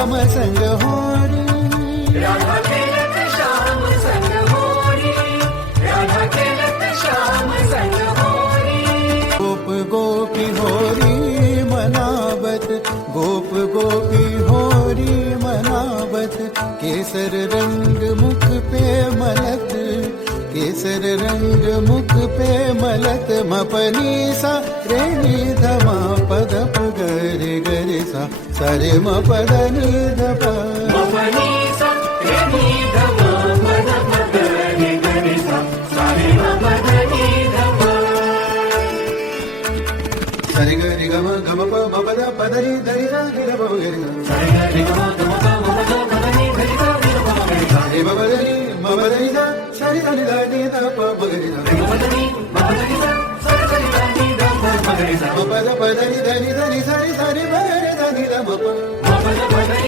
श्याम संग होरी, राधा खेलत श्याम संग होरी, राधा खेलत श्याम संग होरी. गोप गोपी होरी मनावत, गोप गोपी होरी मनावत, केसर रंग मुख पे मलत, केसर रंग मुख पे मलत, मपनी सा रेणी धमा पद गरे गरे सा, सारे मपद नि धप मपनी सा रेणी धमा पद गरे गरे सा, सारे मपद नि धमा. सरि गरि गम गम प मपद पदरी धरि सा गिर प गरि सा, सरि गरि गम गम प मपद पदनी धरि सा गिर प गरि सा, रे मपदरी मपदरी सा सरि धनि धनि ध प गरि सा, मपदनी मपदनी सा सरि सरि धनि ध प गरि सा, मपद पदरी धनि धनि सरि सरि प गरि धनि ध म प मपद पदनी